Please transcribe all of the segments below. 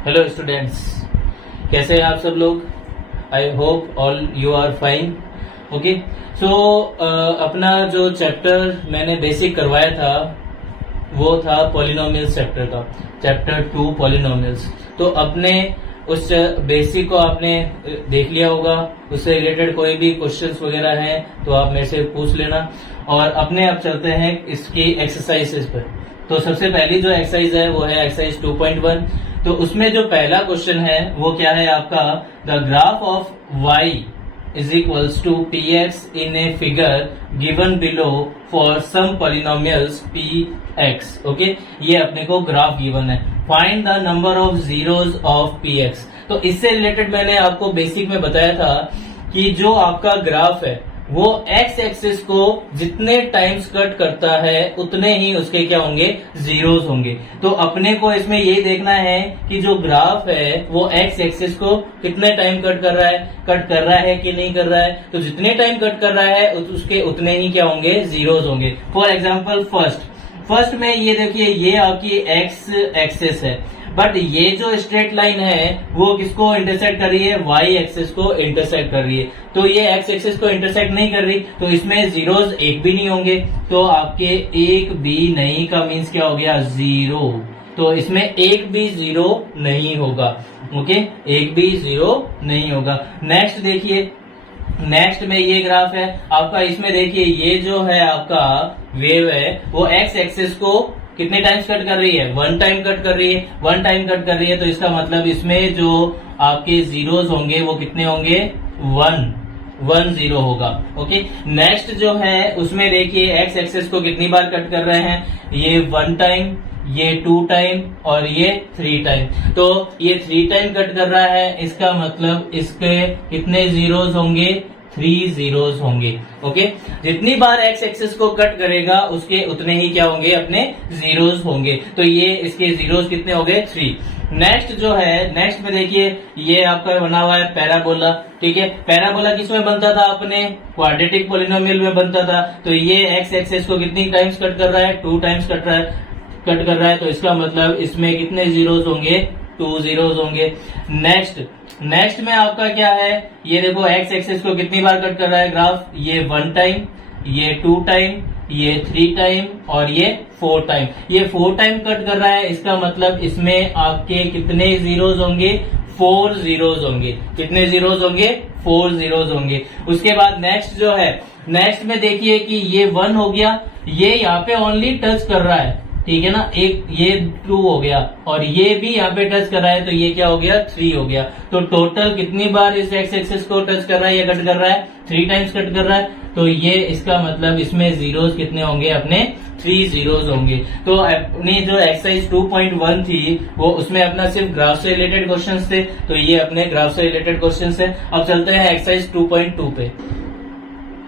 Hello students, कैसे हैं आप सब लोग। I hope all you are fine. Okay, so अपना जो चैप्टर मैंने बेसिक करवाया था वो था पॉलिनोमियल्स चैप्टर का, चैप्टर 2 पॉलिनोमियल्स। तो अपने उस बेसिक को आपने देख लिया होगा। उससे रिलेटेड कोई भी क्वेश्चंस वगैरह हैं तो आप मेरे से पूछ लेना। और अपने अब चलते हैं इसकी एक्सरसाइजेस पर। तो सबसे पहली जो एक्सरसाइज है वो है एक्सरसाइज 2.1। तो उसमें जो पहला क्वेश्चन है वो क्या है आपका, the graph of y is equals to px in a figure given below for some polynomials px। Okay, ये अपने को ग्राफ गिवन है। Find the number of zeros of px। तो इससे रिलेटेड मैंने आपको बेसिक में बताया था कि जो आपका ग्राफ है वो एक्स एक्सिस को जितने टाइम्स कट करता है उतने ही उसके क्या होंगे, जीरोस होंगे। तो अपने को इसमें ये देखना है कि जो ग्राफ है वो एक्स एक्सिस को कितने टाइम कट कर रहा है कि नहीं कर रहा है। तो जितने टाइम कट कर रहा है उसके उतने ही क्या होंगे, जीरोस होंगे। फॉर एग्जाम्पल फर्स्ट में ये देखिए, ये आपकी एक्स एक्सिस है, बट ये जो स्ट्रेट लाइन है वो किसको इंटरसेक्ट कर रही है, वाई एक्सिस को इंटरसेक्ट कर रही है। तो ये एक्स एक्सिस को इंटरसेक्ट नहीं कर रही, तो इसमें जीरोस एक भी नहीं होंगे। तो आपके एक भी नहीं का मीन्स क्या हो गया, जीरो। तो इसमें एक भी जीरो नहीं होगा। ओके, एक भी जीरो नहीं होगा। नेक्स्ट देखिए, नेक्स्ट में ये ग्राफ है आपका। इसमें देखिए ये जो है आपका वेव है वो एक्स एक्सिस को कितने टाइम्स कट कर रही है, 1 टाइम कट कर रही है। 1 टाइम कट कर रही है तो इसका मतलब इसमें जो आपके जीरोस होंगे वो कितने होंगे, 1 जीरो होगा। ओके, नेक्स्ट जो है उसमें देखिए एक्स एक्सिस को कितनी बार कट कर रहे हैं, ये 1 टाइम, ये 2 टाइम और ये 3 टाइम। तो ये 3 टाइम कट कर रहा है, इसका मतलब इसके कितने जीरोस होंगे, 3 जीरोस होंगे। ओके, जितनी बार एक्स एक्सिस को कट करेगा उसके उतने ही क्या होंगे, अपने जीरोस होंगे। तो ये इसके जीरोस कितने हो गए, 3। नेक्स्ट जो है, नेक्स्ट में देखिए ये आपका बना हुआ है पैराबोला। ठीक है, पैराबोला किस में बनता था, अपने क्वाड्रेटिक पॉलिनोमियल में बनता था। तो ये एक्स एक्सिस को कितनी टाइम्स कट कर रहा है, 2 टाइम्स कट कर रहा है। तो इसका मतलब इसमें कितने जीरोस होंगे, 2 जीरोस होंगे। नेक्स्ट में आपका क्या है, ये देखो एक्स एक्सिस को कितनी बार कट कर रहा है ग्राफ, ये 1 टाइम, ये 2 टाइम, ये 3 टाइम और ये 4 टाइम। ये 4 टाइम कट कर रहा है, इसका मतलब इसमें आपके कितने जीरोस होंगे, 4 जीरोस होंगे। कितने जीरोस होंगे, 4 जीरोस होंगे। उसके बाद नेक्स्ट जो है, नेक्स्ट में देखिए कि ये 1 हो गया, ये यहाँ पे ओनली टच कर रहा है, ठीक है ना, एक ये 2 हो गया और ये भी यहाँ पे टच कर रहा है, तो ये क्या हो गया, 3 हो गया। तो टोटल कितनी बार इस एक्स एक्सिस को टच कर रहा है, ये कट कर रहा है, 3 टाइम्स कट कर रहा है। तो ये इसका मतलब इसमें जीरोस कितने होंगे, अपने 3 जीरोस होंगे। तो अपनी जो एक्सरसाइज 2.1 थी वो उसमें अपना सिर्फ ग्राफ से रिलेटेड क्वेश्चंस थे, तो ये अपने ग्राफ से रिलेटेड क्वेश्चंस है। अब चलते हैं एक्सरसाइज 2.2 पे।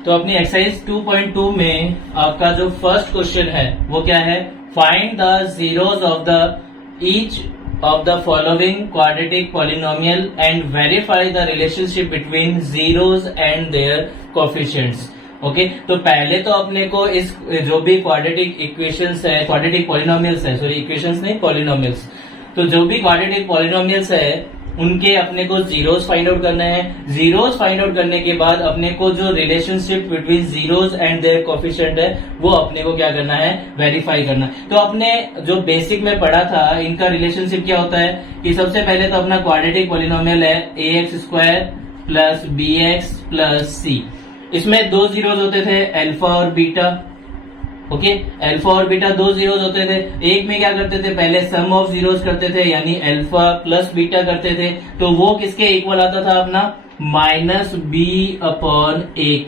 तो अपनी एक्सरसाइज 2.2 में आपका जो फर्स्ट क्वेश्चन है वो क्या है, find the zeros of the each of the following quadratic polynomial and verify the relationship between zeros and their coefficients। Okay, तो पहले तो अपने को इस जो भी क्वाड्रेटिक इक्वेशंस है, क्वाड्रेटिक पॉलिनोमियल्स है, सॉरी इक्वेशंस नहीं पॉलिनोमियल्स, तो जो भी क्वाड्रेटिक पॉलिनोमियल्स है उनके अपने को जीरोस फाइंड आउट करना है। जीरोस फाइंड आउट करने के बाद अपने को जो relationship between zeros and their coefficient है वो अपने को क्या करना है, वेरीफाई करना है। तो अपने जो बेसिक में पढ़ा था इनका रिलेशनशिप क्या होता है कि सबसे पहले तो अपना क्वाड्रेटिक पॉलिनोमियल है ax² plus bx plus c। इसमें 2 जीरोस होते थे, अल्फा और बीटा। ओके, अल्फा और बीटा 2 जीरोस होते थे। एक में क्या करते थे, पहले सम ऑफ जीरोस करते थे, यानी अल्फा प्लस बीटा करते थे। तो वो किसके इक्वल आता था, अपना -b/a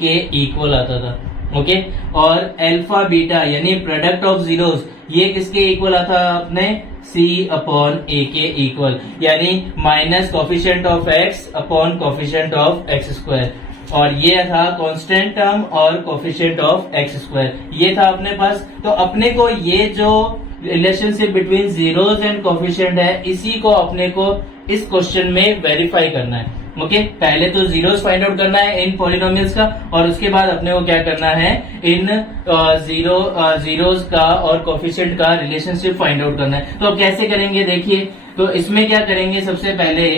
के इक्वल आता था। ओके, और अल्फा बीटा यानी प्रोडक्ट ऑफ जीरोस ये किसके इक्वल आता था, अपने c/a के इक्वल, यानी minus coefficient of x upon coefficient of x²। और ये था कांस्टेंट टर्म और कोफिशिएंट ऑफ x², ये था अपने पास। तो अपने को ये जो relationship between zeros and coefficient है इसी को अपने को इस क्वेश्चन में वेरीफाई करना है। ओके, पहले तो जीरोस फाइंड आउट करना है इन पॉलिनोमियल्स का, और उसके बाद अपने को क्या करना है, इन जीरोस का और कोफिशिएंट का रिलेशनशिप फाइंड आउट करना है। तो अब कैसे करेंगे देखिए, तो इसमें क्या करेंगे, सबसे पहले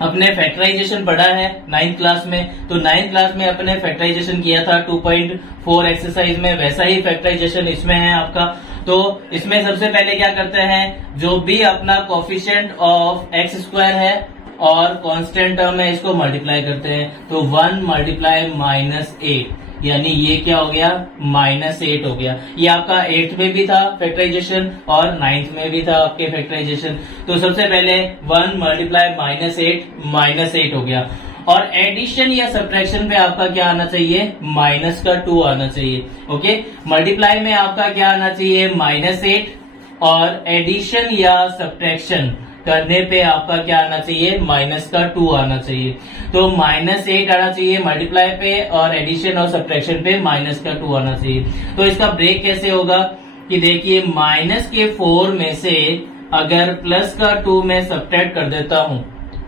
अपने फैक्टराइजेशन पढ़ा है 9th क्लास में, तो 9th क्लास में अपने फैक्टराइजेशन किया था 2.4 एक्सरसाइज में, वैसा ही फैक्टराइजेशन इसमें है आपका। तो इसमें सबसे पहले क्या करते हैं, जो भी अपना कोफिशिएंट ऑफ एक्स स्क्वायर है और कांस्टेंट टर्म है इसको मल्टीप्लाई करते हैं, तो 1 मल्टीप्लाई -8, यानी ये क्या हो गया, -8 हो गया। ये आपका 8th में भी था फैक्टराइजेशन और 9th में भी था आपके फैक्टराइजेशन। तो सबसे पहले 1 मल्टीप्लाई -8 हो गया, और एडिशन या सब्ट्रैक्शन पे आपका क्या आना चाहिए, -2 आना चाहिए। ओके, मल्टीप्लाई में आपका क्या आना चाहिए, -8, और एडिशन या सब्ट्रैक्शन करने पे आपका क्या आना चाहिए, -2 आना चाहिए। तो -8 आना चाहिए मल्टीप्लाई पे, और एडिशन और सब्ट्रैक्शन पे -2 आना चाहिए। तो इसका ब्रेक कैसे होगा कि देखिए, -4 में से अगर +2 में सब्ट्रैक्ट कर देता हूं,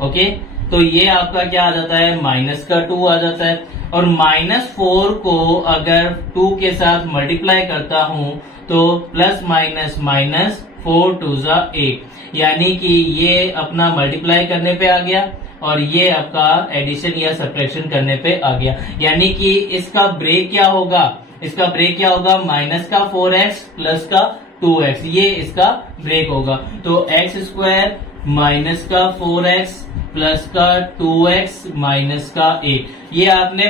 ओके, तो ये आपका क्या आ जाता है, -2 आ जाता है। और -4 को अगर 2 के साथ मल्टीप्लाई करता हूं तो +-4 2 8, यानी कि ये अपना मल्टीप्लाई करने पे आ गया और ये आपका एडिशन या सब्ट्रैक्शन करने पे आ गया। यानी कि इसका ब्रेक क्या होगा, इसका ब्रेक क्या होगा, -4x + 2x, ये इसका ब्रेक होगा। तो x² -4x + 2x -1, ये आपने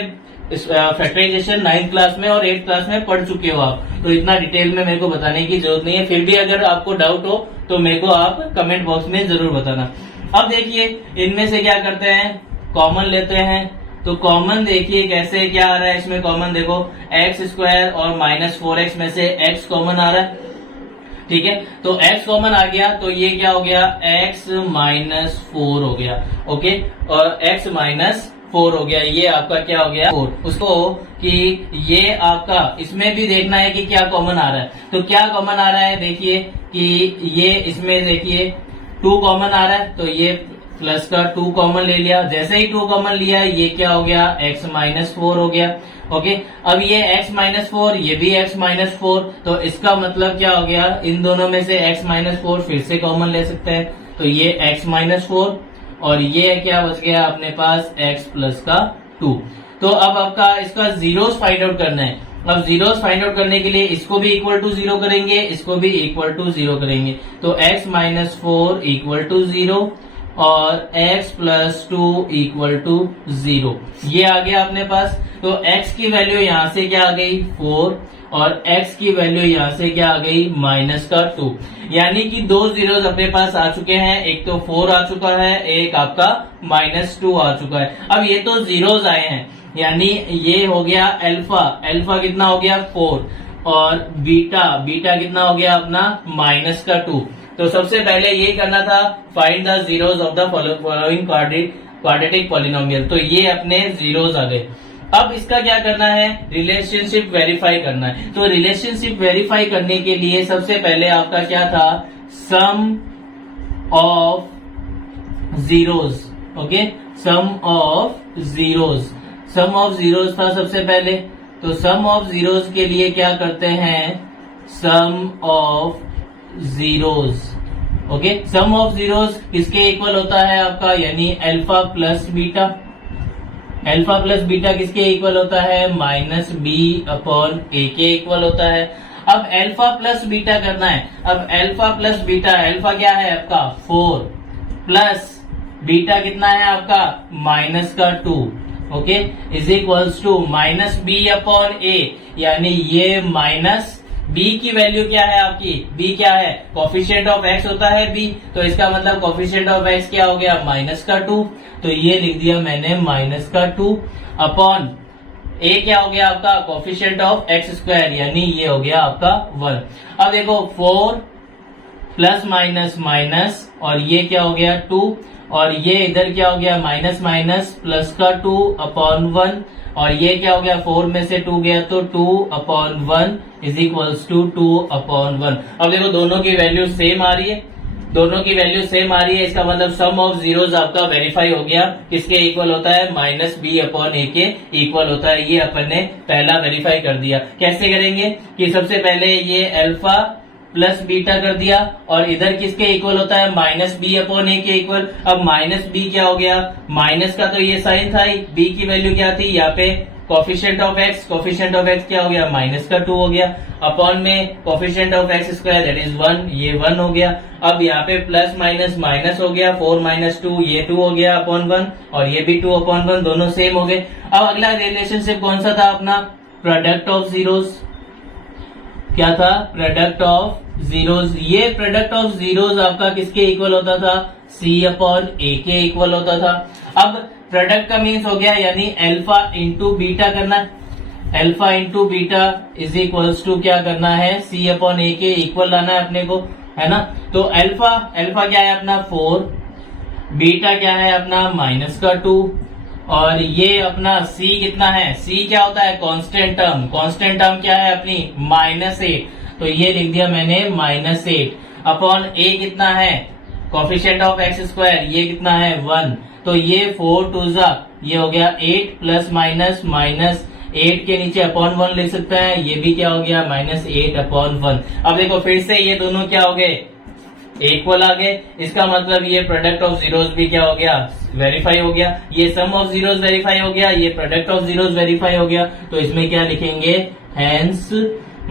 फैक्टराइजेशन 9th क्लास में और 8th क्लास में पढ़ चुके हो आप, तो इतना डिटेल में मेरे को बताने की जरूरत नहीं है। फिर भी अगर आपको डाउट हो तो मेरे को आप कमेंट बॉक्स में जरूर बताना। अब देखिए, इनमें से क्या करते हैं, कॉमन लेते हैं। तो कॉमन देखिए कैसे क्या आ रहा है, इसमें कॉमन देखो, x² और -4x में से x कॉमन आ रहा है, ठीक है। तो x कॉमन आ गया तो ये क्या हो गया, x -4 हो गया, ओके, और x -4 हो गया, ये आपका क्या हो गया, 4। उसको कि ये आपका इसमें भी देखना है कि क्या कॉमन आ रहा है। तो क्या कॉमन आ रहा है, देखिए कि ये इसमें देखिए 2 कॉमन आ रहा है, तो ये +2 कॉमन ले लिया। जैसे ही 2 कॉमन लिया, ये क्या हो गया, x -4 हो गया, ओके। अब ये x -4, ये भी x -4, तो इसका मतलब क्या हो गया, इन दोनों में से x -4 फिर से कॉमन ले सकते हैं, तो ये x -4, और ये क्या बच गया अपने पास, x + 2। तो अब आपका इसका जीरोस फाइंड आउट करना है। अब जीरोस फाइंड आउट करने के लिए इसको भी इक्वल टू 0 करेंगे, इसको भी इक्वल टू 0 करेंगे, तो x -4 = 0 और x + 2 = 0, ये आ गया अपने पास। तो x की वैल्यू यहां से क्या आ गई, 4, और x की वैल्यू यहां से क्या आ गई, -2, यानी कि 2 जीरोस अपने पास आ चुके हैं, एक तो 4 आ चुका है, एक आपका -2 आ चुका है। अब ये तो जीरोस आए हैं, यानी ये हो गया अल्फा, अल्फा कितना हो गया, 4, और बीटा कितना हो गया अपना, -2। तो सबसे पहले ये करना था, find the zeros of the following quadratic polynomial, तो ये अपने जीरोस आ गए। अब इसका क्या करना है, रिलेशनशिप वेरीफाई करना है। तो रिलेशनशिप वेरीफाई करने के लिए सबसे पहले आपका क्या था, sum of zeros, okay, sum of zeros, sum of zeros था सबसे पहले। तो सम ऑफ जीरोस के लिए क्या करते हैं, sum of zeros, okay, sum of zeros किसके इक्वल होता है आपका, यानी alpha plus beta. Alpha plus beta किसके इक्वल होता है, -b/a के इक्वल होता है। अब अल्फा प्लस बीटा करना है। अब अल्फा प्लस बीटा, अल्फा क्या है आपका 4, प्लस बीटा कितना है आपका -2, okay, is equals to -b/a, यानी ये माइनस b की वैल्यू क्या है आपकी, b क्या है, कोफिशिएंट ऑफ x होता है b, तो इसका मतलब कोफिशिएंट ऑफ x क्या हो गया, -2, तो ये लिख दिया मैंने -2 अपॉन a क्या हो गया आपका, कोफिशिएंट ऑफ x², यानी ये हो गया आपका 1। अब देखो 4 प्लस माइनस माइनस, और ये क्या हो गया 2, और ये इधर क्या हो गया माइनस माइनस प्लस का 2 अपॉन 1, और ये क्या हो गया 4 में से 2 गया तो 2/1 इज इक्वल्स टू 2/1। अब देखो दोनों की वैल्यू सेम आ रही है, दोनों की वैल्यू सेम आ रही है, इसका मतलब सम ऑफ जीरोस आपका वेरीफाई हो गया। किसके इक्वल होता है? माइनस बी अपॉन ए के इक्वल होता है। ये अपन ने पहला वेरीफाई कर दिया। कैसे करेंगे कि सबसे पहले ये अल्फा प्लस बीटा कर दिया और इधर किसके इक्वल होता है? माइनस बी अपॉन ए के इक्वल। अब माइनस बी क्या हो गया? माइनस का तो ये साइन था ही, बी की वैल्यू क्या थी? यहाँ पे coefficient of x, coefficient of x क्या हो गया? माइनस का 2 हो गया। अपॉन में coefficient of x square that is 1, ये 1 हो गया। अब यहाँ पे प्लस माइनस माइनस हो गया, 4 माइनस 2 ये 2 हो गया अपॉन 1 और ये भी 2 अपॉन 1, दोनों सेम हो गए। अब अगला रिलेशनशिप कौन सा था अपना? Product of zeros. क्या था? Product of zeros. ये प्रोडक्ट ऑफ जीरोस आपका किसके इक्वल होता था? सी अपॉन ए के इक्वल होता था। अब प्रोडक्ट का मीन्स हो गया यानी अल्फा इंटू बीटा करना। Alpha into beta is equals to क्या करना है? सी अपॉन ए के इक्वल लाना है अपने को, है ना। तो अल्फा क्या है अपना? 4, बीटा क्या है अपना? माइनस का 2 और ये अपना सी कितना है? सी क्या होता है? Constant term. कांस्टेंट टर्म क्या है अपनी? -8, तो ये लिख दिया मैंने -8 अपॉन ए कितना है? कोफिशिएंट ऑफ एक्स स्क्वायर, ये कितना है? 1, तो ये 4 2 ये हो गया 8 प्लस माइनस माइनस 8 के नीचे अपॉन 1 लिख सकते हैं, ये भी क्या हो गया? -8 अपॉन 1। अब देखो फिर से ये दोनों क्या हो गए? इक्वल आ गए। इसका मतलब ये प्रोडक्ट ऑफ जीरोस भी क्या हो गया? वेरीफाई हो गया। ये सम ऑफ जीरोस वेरीफाई हो गया, ये प्रोडक्ट ऑफ जीरोस वेरीफाई हो गया। तो इसमें क्या लिखेंगे? Hence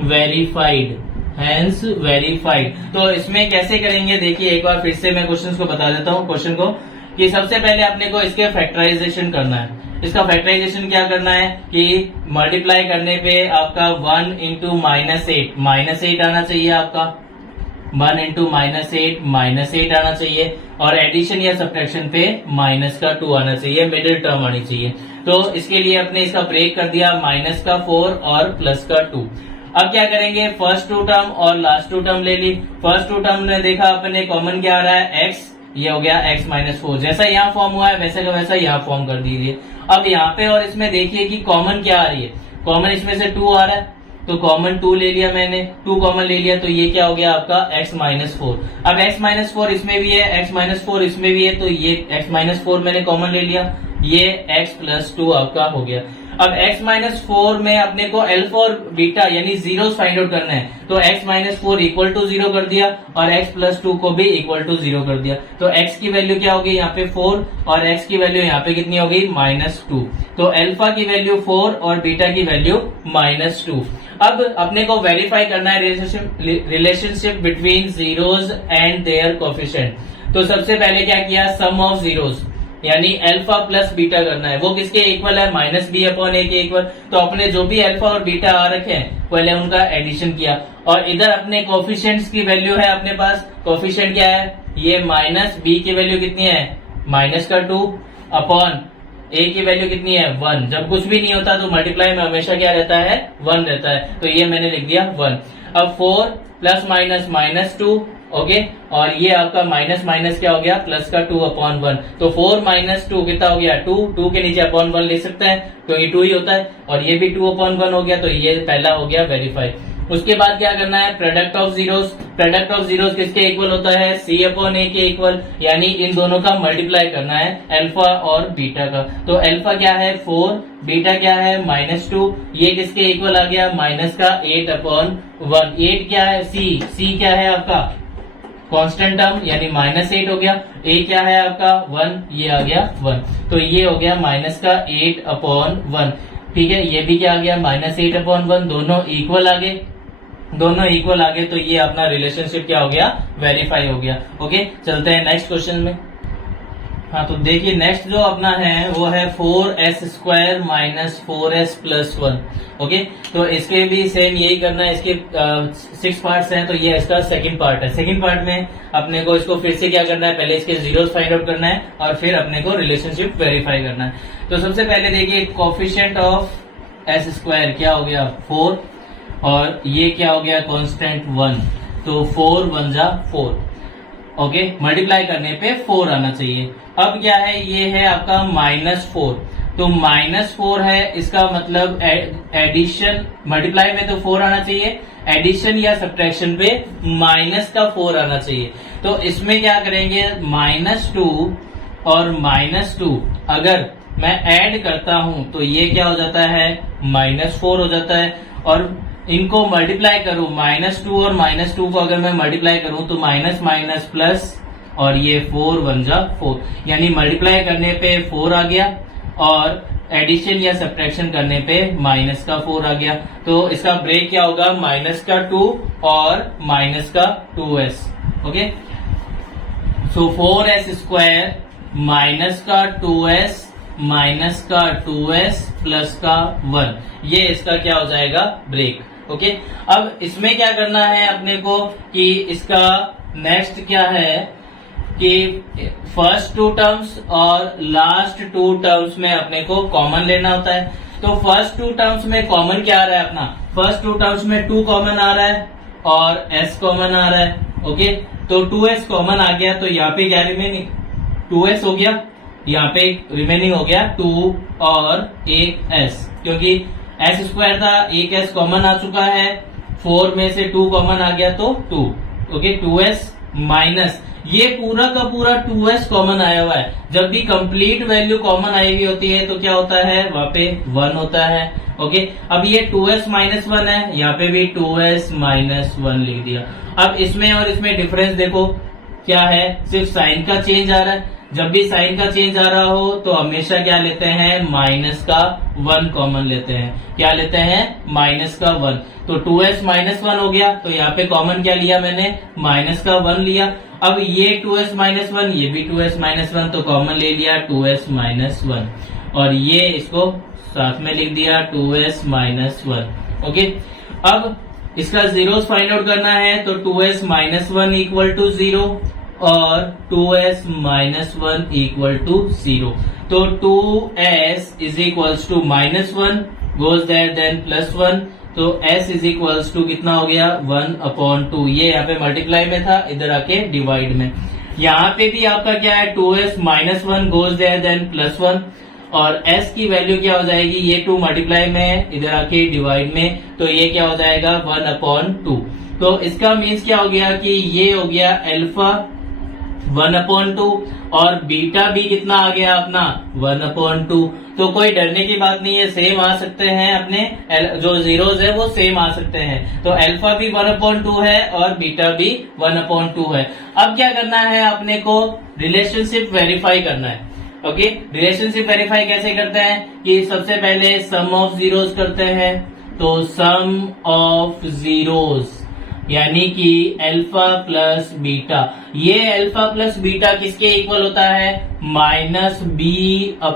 verified, hence verified. तो इसमें कैसे करेंगे देखिए, एक बार फिर से मैं क्वेश्चन को बता देता हूँ। क्वेश्चन को कि सबसे पहले अपने को इसके फैक्टराइजेशन करना है। इसका फैक्टराइजेशन क्या करना है कि मल्टीप्लाई करने पे आपका 1 इंटू -8, -8 आना चाहिए आपका। 1 इंटू -8 आना चाहिए और एडिशन या सब्ट्रैक्शन पे माइनस का 2 आना चाहिए, मिडिल टर्म आनी चाहिए। तो इसके लिए अपने इसका ब्रेक कर दिया, माइनस का 4 और प्लस का 2। अब क्या करेंगे? फर्स्ट 2 टर्म और लास्ट 2 टर्म ले ली। फर्स्ट 2 टर्म ने देखा अपने कॉमन क्या आ रहा है? x, ये हो गया x -4। जैसा यहाँ फॉर्म हुआ है वैसे का वैसा यहाँ फॉर्म कर दीजिए। अब यहाँ पे और इसमें देखिए कि कॉमन क्या आ रही है? कॉमन इसमें से 2 आ रहा है, तो कॉमन 2 ले लिया मैंने, 2 कॉमन ले लिया, तो ये क्या हो गया आपका? x -4। अब x -4 इसमें भी है, x -4 इसमें भी है, तो ये x -4 मैंने कॉमन ले लिया, ये x + 2 आपका हो गया। अब x -4 में अपने को अल्फा और बीटा यानी जीरोस फाइंड आउट करना है, तो x -4 इक्वल टू 0 कर दिया और x + 2 को भी इक्वल टू 0 कर दिया। तो x की वैल्यू क्या होगी यहाँ पे? 4 और x की वैल्यू यहाँ पे कितनी होगी? -2। तो अल्फा की वैल्यू 4 और बीटा की वैल्यू -2। अब अपने को वेरीफाई करना है relationship between zeros and their coefficient. तो सबसे पहले क्या किया? सम ऑफ जीरोस यानी अल्फा प्लस बीटा करना है। वो किसके इक्वल है? -b अपॉन ए के इक्वल। तो अपने जो भी अल्फा और बीटा आ रखे हैं पहले उनका एडिशन किया और इधर अपने कोफिशिएंट्स की वैल्यू है अपने पास। कोफिशिएंट क्या है? ये -b की वैल्यू कितनी है? -2 अपॉन a की वैल्यू कितनी है? 1। जब कुछ भी नहीं होता तो मल्टीप्लाई में हमेशा क्या रहता है? 1 रहता है, तो ये मैंने लिख दिया 1। अब 4 + -2 ओके, और ये आपका माइनस माइनस क्या हो गया? प्लस का 2 अपॉन 1। तो 4 - 2 कितना हो गया? 2। 2 के नीचे अपॉन 1 ले सकते हैं तो ये 2 ही होता है और ये भी 2 अपॉन 1 हो गया, तो ये पहला हो गया वेरीफाई। उसके बाद क्या करना है? Product of zeros. Product of zeros किसके इक्वल होता है? c अपॉन a के इक्वल, यानी इन दोनों का मल्टीप्लाई करना है अल्फा और बीटा का। तो अल्फा क्या है? 4, बीटा क्या है? -2, ये किसके इक्वल आ गया? -8 अपॉन 1। 8 क्या है? c क्या है आपका? कांस्टेंट टर्म यानी -8 हो गया। a क्या है आपका? 1, ये आ गया 1, तो ये हो गया -8 अपॉन 1। ठीक है, ये भी क्या आ गया? -8 अपॉन 1। दोनों इक्वल आ गए, दोनों इक्वल आ गए, तो ये अपना रिलेशनशिप क्या हो गया? वेरीफाई हो गया। ओके, चलते हैं नेक्स्ट क्वेश्चन में। हाँ, तो देखिए नेक्स्ट जो अपना है वो है 4s² - 4s + 1। ओके, तो इसके भी सेम यही करना है। इसके 6 पार्ट्स हैं, तो ये इसका सेकंड पार्ट है। सेकंड पार्ट में अपने को इसको फिर से क्या करना है? पहले इसके जीरोस फाइंड आउट करना है और फिर अपने को रिलेशनशिप वेरीफाई करना है। तो सबसे पहले देखिए कोफिशिएंट ऑफ s² क्या हो गया? 4 और ये क्या हो गया? कांस्टेंट 1, तो 4 × 1 = 4। ओके, मल्टीप्लाई करने पे 4 आना चाहिए। अब क्या है? ये है आपका -4, तो -4 है, इसका मतलब एडिशन, मल्टीप्लाई में तो 4 आना चाहिए, एडिशन या सब्ट्रैक्शन पे माइनस का 4 आना चाहिए। तो इसमें क्या करेंगे, -2 और -2 अगर मैं ऐड करता हूं तो ये क्या हो जाता है, -4 हो जाता है। और इनको मल्टीप्लाई करूं, -2 और -2 को अगर मैं मल्टीप्लाई करूं तो माइनस माइनस प्लस, और ये 4 1 जा 4, यानी मल्टीप्लाई करने पे 4 आ गया और एडिशन या सब्ट्रैक्शन करने पे -4 आ गया। तो इसका ब्रेक क्या होगा, -2 और -2s। ओके, सो 4s square -2s -2s plus 1, ये इसका क्या हो जाएगा, ब्रेक। ओके, अब इसमें क्या करना है अपने को कि इसका नेक्स्ट क्या है कि फर्स्ट 2 टर्म्स और लास्ट 2 टर्म्स में अपने को कॉमन लेना होता है। तो फर्स्ट 2 टर्म्स में कॉमन क्या आ रहा है अपना, फर्स्ट 2 टर्म्स में 2 कॉमन आ रहा है और s कॉमन आ रहा है। ओके, तो 2s कॉमन आ गया तो यहाँ पे क्या रिमेनिंग, 2s हो गया, यहाँ पे रिमेनिंग हो गया 2 और एक s, क्योंकि s स्क्वायर था, एक s कॉमन आ चुका है, 4 में से 2 कॉमन आ गया तो 2। ओके, 2s माइनस ये पूरा का पूरा 2s कॉमन आया हुआ है। जब भी कंप्लीट वैल्यू कॉमन आई हुई होती है तो क्या होता है, वहां पे 1 होता है। ओके, अब ये 2s माइनस 1 है, यहाँ पे भी 2s माइनस 1 लिख दिया। अब इसमें और इसमें डिफरेंस देखो क्या है, सिर्फ साइन का चेंज आ रहा है। जब भी साइन का चेंज आ रहा हो तो हमेशा क्या लेते हैं, -1 कॉमन लेते हैं। क्या लेते हैं, -1। तो 2s -1 हो गया, तो यहाँ पे कॉमन क्या लिया मैंने, -1 लिया। अब ये 2s -1, ये भी 2s -1, तो कॉमन ले लिया 2s -1, और ये इसको साथ में लिख दिया 2s -1। ओके, अब इसका जीरोस फाइंड आउट करना है, तो 2s -1 इक्वल टू 0 और 2s -1 इक्वल टू 0। तो 2s is equals to -1 goes there then +1, तो s इज इक्वल्स टू कितना हो गया, 1/2। ये यहाँ पे मल्टीप्लाई में था, इधर आके डिवाइड में। यहाँ पे भी आपका क्या है, 2s -1 गोज देयर देन +1, और s की वैल्यू क्या हो जाएगी, ये 2 मल्टीप्लाई में है, इधर आके डिवाइड में, तो ये क्या हो जाएगा 1/2। तो इसका मीन्स क्या हो गया कि ये हो गया अल्फा 1/2 और बीटा भी कितना आ गया अपना 1/2। तो कोई डरने की बात नहीं है, सेम आ सकते हैं, अपने जो जीरोज है वो सेम आ सकते हैं। तो अल्फा भी 1/2 है और बीटा भी 1/2 है। अब क्या करना है अपने को, रिलेशनशिप वेरीफाई करना है। ओके, रिलेशनशिप वेरीफाई कैसे करते हैं कि सबसे पहले सम ऑफ जीरोज करते हैं। तो सम ऑफ जीरोज यानी कि अल्फा प्लस बीटा, ये अल्फा प्लस बीटा किसके इक्वल होता है, -b/a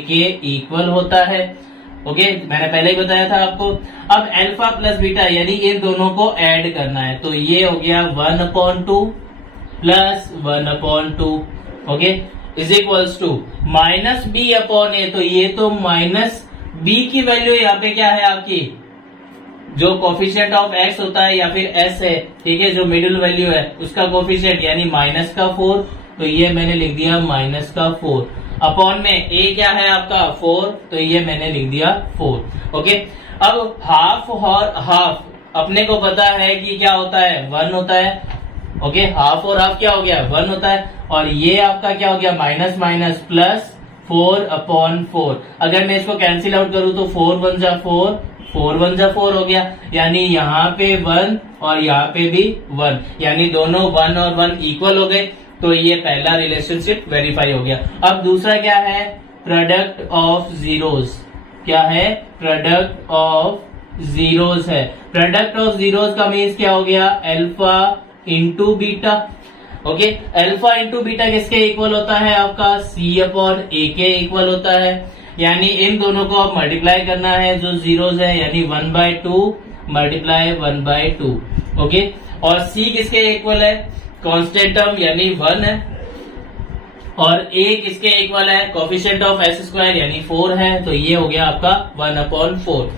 के इक्वल होता है। ओके, मैंने पहले ही बताया था आपको। अब अल्फा प्लस बीटा यानी इन दोनों को ऐड करना है, तो ये हो गया 1/2 plus 1/2। Okay, is equals to -b/a, तो ये तो -b की वैल्यू यहाँ पे क्या है आपकी, जो कोफिशिएंट ऑफ x होता है या फिर s है, ठीक है, जो मिडिल वैल्यू है उसका कोफिशिएंट यानी -4, तो ये मैंने लिख दिया -4 अपॉन में a क्या है आपका 4, तो ये मैंने लिख दिया 4। ओके, अब हाफ और हाफ अपने को पता है कि क्या होता है, 1 होता है। ओके, हाफ और हाफ क्या हो गया, 1 होता है, और ये आपका क्या हो गया माइनस माइनस प्लस 4/4। अगर मैं इसको कैंसिल आउट करूं तो 4 1 जा 4, 4 1 जा 4 हो गया, यानी यहाँ पे 1 और यहाँ पे भी 1, यानी दोनों 1 और 1 इक्वल हो गए। तो ये पहला रिलेशनशिप वेरीफाई हो गया। अब दूसरा क्या है, प्रोडक्ट ऑफ जीरोस। क्या है, प्रोडक्ट ऑफ जीरोस है। प्रोडक्ट ऑफ जीरोस का मीन्स क्या हो गया, alpha into beta. Okay, alpha into beta किसके इक्वल होता है आपका, c/a के इक्वल होता है। यानी इन दोनों को आप मल्टीप्लाई करना है जो जीरोस है, यानी 1/2 मल्टीप्लाई 1/2। ओके, और c किसके इक्वल है, कांस्टेंट टर्म यानी 1 है, और a किसके इक्वल है, कोफिशिएंट ऑफ s² यानी 4 है, तो ये हो गया आपका 1/4।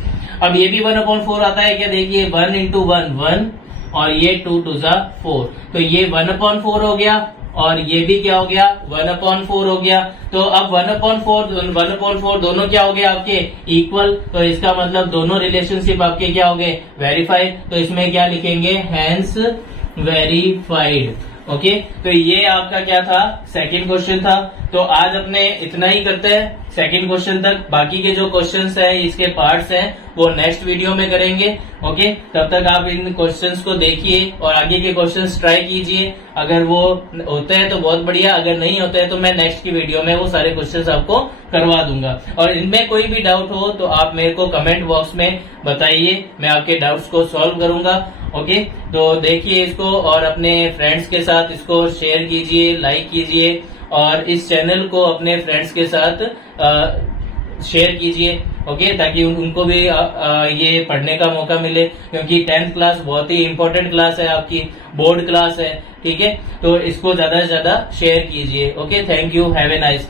अब ये भी 1/4 आता है क्या, देखिए 1 × 1 1 और ये 2 2 4, तो ये 1/4 हो गया, और ये भी क्या हो गया 1/4 हो गया। तो अब 1/4 दोनों क्या हो गए आपके इक्वल, तो इसका मतलब दोनों रिलेशनशिप आपके क्या हो गए वेरीफाइड। तो इसमें क्या लिखेंगे, हैंस वेरीफाइड। ओके, तो ये आपका क्या था, सेकंड क्वेश्चन था। तो आज अपने इतना ही करते हैं सेकंड क्वेश्चन तक। बाकी के जो क्वेश्चंस हैं, इसके पार्ट्स हैं, वो नेक्स्ट वीडियो में करेंगे। ओके, तब तक आप इन क्वेश्चंस को देखिए और आगे के क्वेश्चंस ट्राई कीजिए। अगर वो होते हैं तो बहुत बढ़िया, अगर नहीं होते हैं तो मैं नेक्स्ट की वीडियो में वो सारे क्वेश्चंस आपको करवा दूंगा। और इनमें कोई भी डाउट हो तो आप मेरे को कमेंट बॉक्स में बताइए, मैं आपके डाउट्स को सॉल्व करूंगा। ओके, तो देखिए इसको और अपने फ्रेंड्स के साथ इसको शेयर कीजिए, लाइक कीजिए और इस चैनल को अपने फ्रेंड्स के साथ शेयर कीजिए। ओके, ताकि उनको भी ये पढ़ने का मौका मिले, क्योंकि 10th क्लास बहुत ही इंपॉर्टेंट क्लास है, आपकी बोर्ड क्लास है। ठीक है, तो इसको ज्यादा से ज्यादा शेयर कीजिए। Okay, thank you, have a nice.